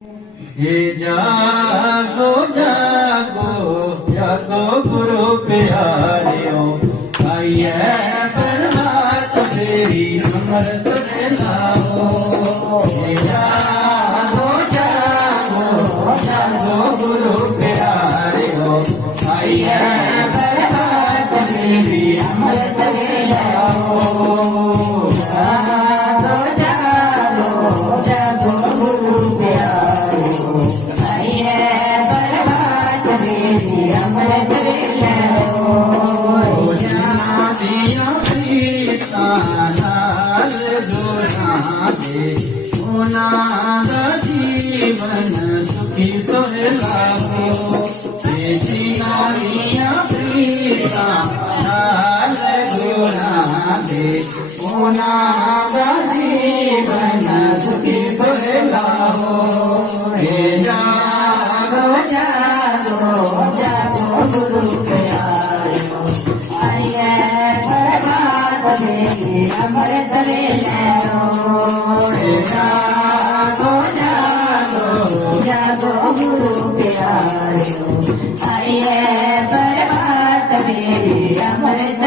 हे जागो जागो जागो गुरु प्यारियो आइए प्रभात फेरी अमृत बेलाओ। हे जागो जागो जागो गुरु प्यारियो आइए प्रभात फेरी अमृत बेलाओ। जागो जागो जागो गुरु प्यारियो आइए प्रभात फेरी अमृत बेलाओ। दिया प्रीता लाल दुराने सोना जीवन सुखी सोहलाओ। दिया प्रीता लाल दुराने सोना जीवन सुखी सोहलाओ। हे जागो जागो जागो गुरु प्यारियो आइए प्रभात फेरी अमृत बेलाओ। हे जागो जागो जागो गुरु प्यारियो आइए प्रभात फेरी अमृत